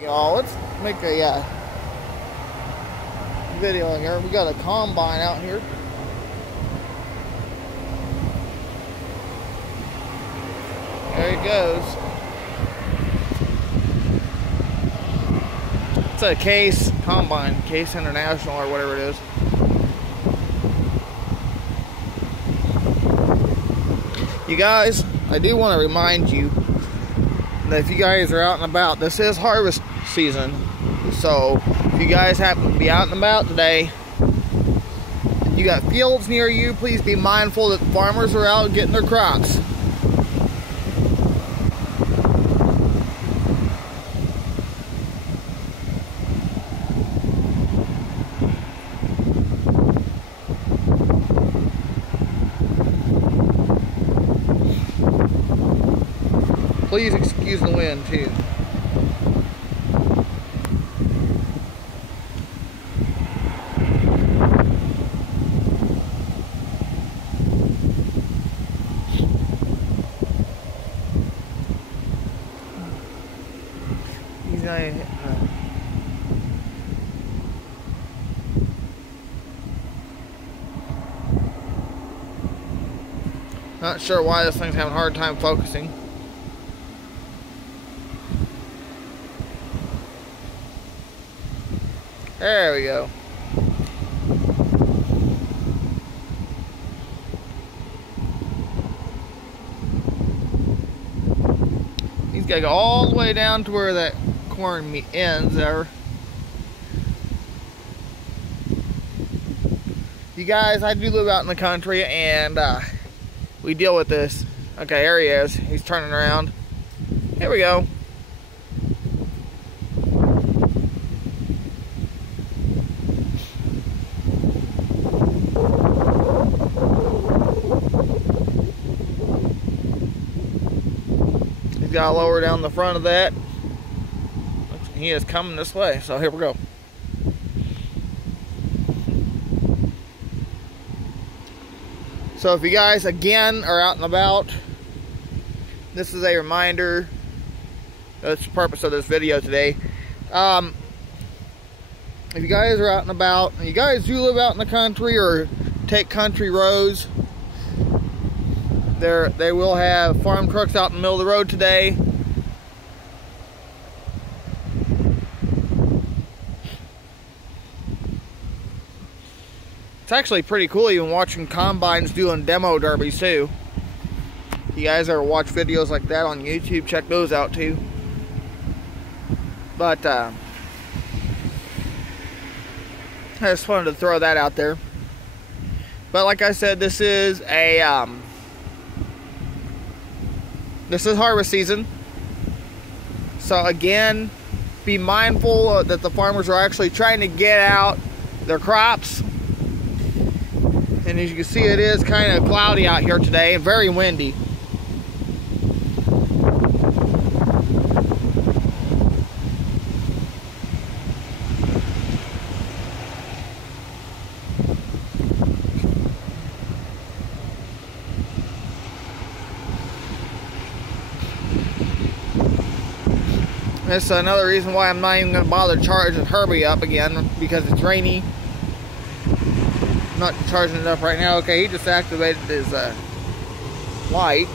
Y'all, let's make a video in here. We got a combine out here. There it goes. It's a Case Combine, Case International or whatever it is. You guys, I do want to remind you that if you guys are out and about, this is harvest season. So if you guys happen to be out and about today, and you got fields near you, please be mindful that farmers are out getting their crops. Please excuse the wind too. He's not sure why this thing's having a hard time focusing. There we go. He's got to go all the way down to where that corn ends there. You guys, I do live out in the country, and we deal with this. Okay, there he is. He's turning around. Here we go. He's got to lower down the front of that. He is coming this way, so here we go. So if you guys, again, are out and about, this is a reminder. That's the purpose of this video today. If you guys are out and about, and you guys do live out in the country or take country roads, they will have farm trucks out in the middle of the road today. It's actually pretty cool even watching combines doing demo derbies too. If you guys ever watch videos like that on YouTube, check those out too. But I just wanted to throw that out there. But like I said, this is a this is harvest season. So again, be mindful that the farmers are actually trying to get out their crops. And as you can see, it is kind of cloudy out here today and very windy. That's another reason why I'm not even going to bother charging Herbie up again, because it's rainy. I'm not charging it up right now. Okay, he just activated his light.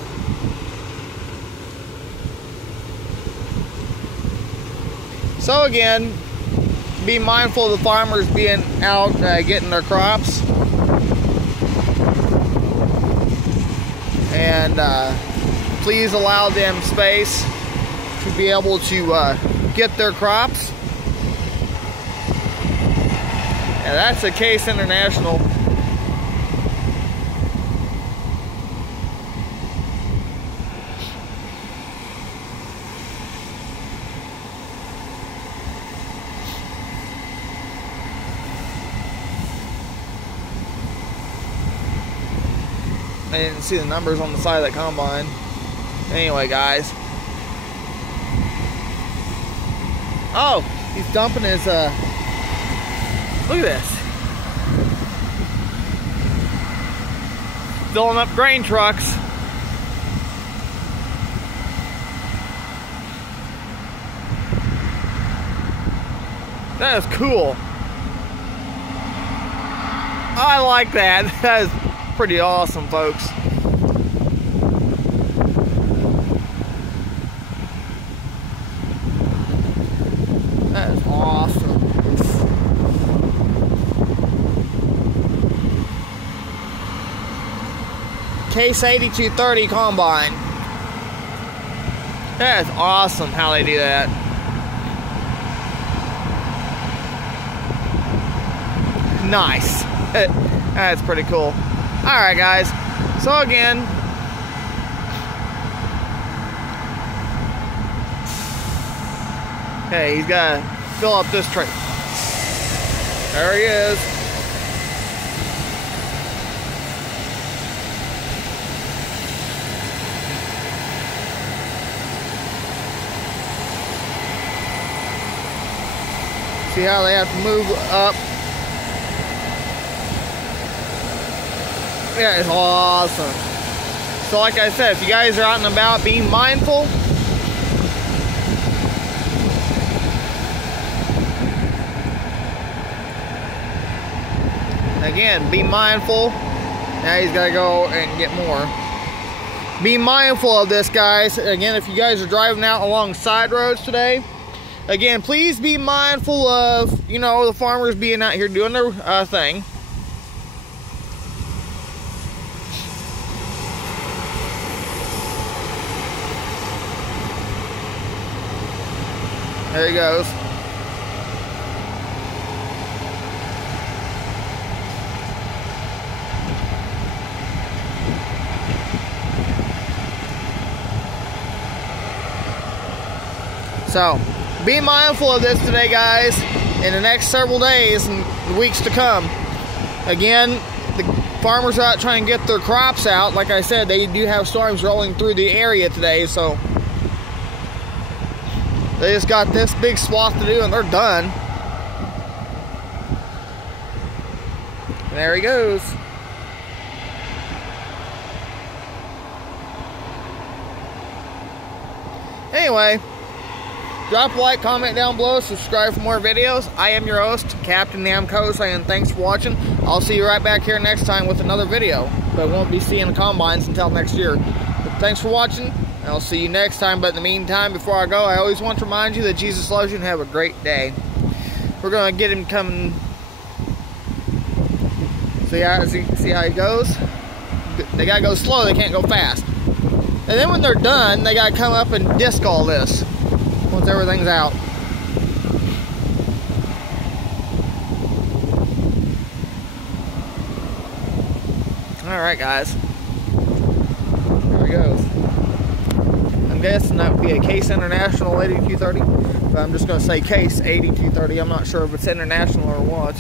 So again, be mindful of the farmers being out getting their crops. And please allow them space to be able to get their crops. And that's a Case International. I didn't see the numbers on the side of that combine. Anyway, guys. Oh, he's dumping his, look at this. Filling up grain trucks. That is cool. I like that. That is pretty awesome, folks. That is awesome. Case 8230 combine. That is awesome how they do that. Nice. That's pretty cool. Alright guys, so again, okay, he's got to fill up this tray. There he is. See how they have to move up. Yeah, it's awesome. So like I said, if you guys are out and about, be mindful. Again, be mindful. Now he's got to go and get more. Be mindful of this, guys. Again, if you guys are driving out along side roads today, again, please be mindful of, you know, the farmers being out here doing their thing. There he goes. So, be mindful of this today, guys, in the next several days and the weeks to come. Again, the farmers are out trying to get their crops out. Like I said, they do have storms rolling through the area today, so they just got this big swath to do and they're done. And there he goes. Anyway, drop a like, comment down below, subscribe for more videos. I am your host, Captain Namco, saying thanks for watching. I'll see you right back here next time with another video. But won't be seeing the combines until next year. But thanks for watching. I'll see you next time, but in the meantime, before I go, I always want to remind you that Jesus loves you and have a great day. We're going to get him coming. See how he goes? They got to go slow, they can't go fast. And then when they're done, they got to come up and disc all this once everything's out. Alright guys, there he goes. I'm guessing that would be a Case International 8230, but I'm just going to say Case 8230. I'm not sure if it's international or what.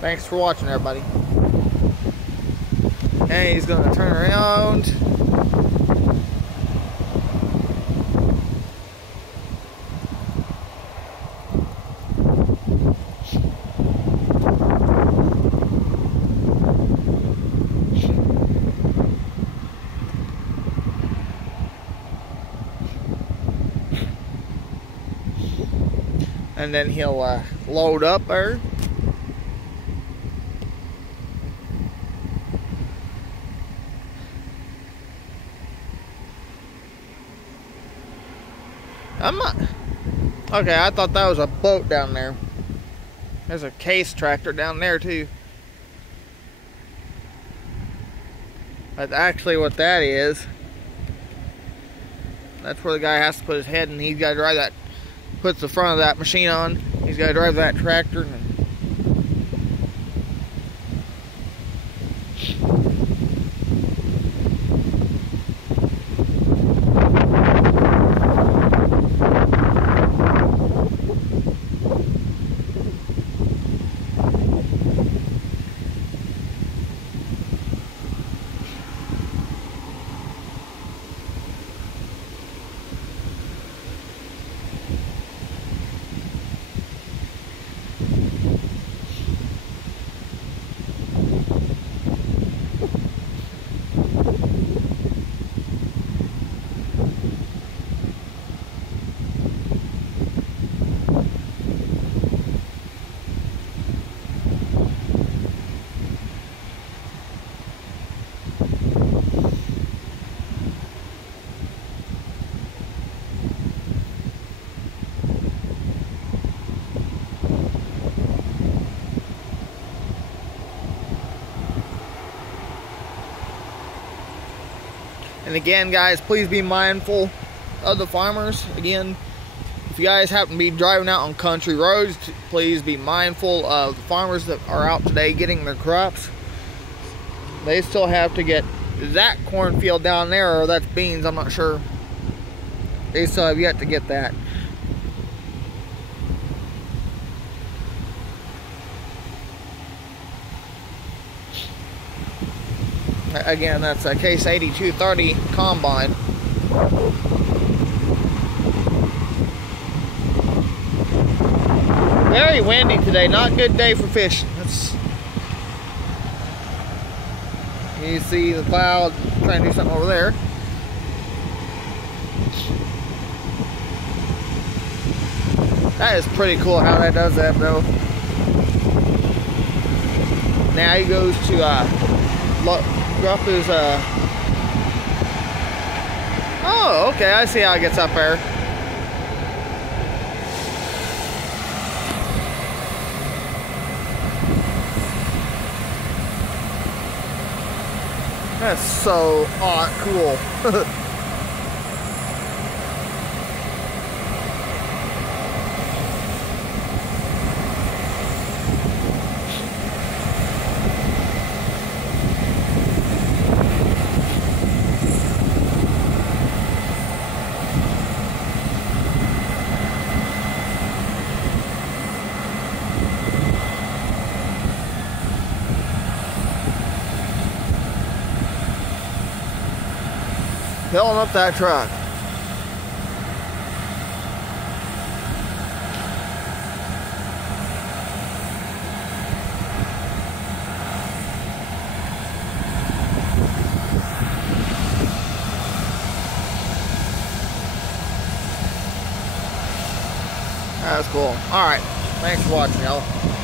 Thanks for watching, everybody. And he's going to turn around. And then he'll load up there. I'm not... Okay, I thought that was a boat down there. There's a Case tractor down there too. That's actually what that is. That's where the guy has to put his head, and he's got to drive that, puts the front of that machine on. He's got to drive that tractor. And again, guys, please be mindful of the farmers. Again, if you guys happen to be driving out on country roads, please be mindful of the farmers that are out today getting their crops. They still have to get that cornfield down there, or that's beans, I'm not sure. They still have yet to get that. Again, that's a Case 8230 combine. Very windy today, not a good day for fishing. You see the cloud trying to do something over there. That is pretty cool how that does that, though. Now he goes to drop his oh, okay, I see how it gets up there. That's so cool. Filling up that truck. That's cool. Alright. Thanks for watching, y'all.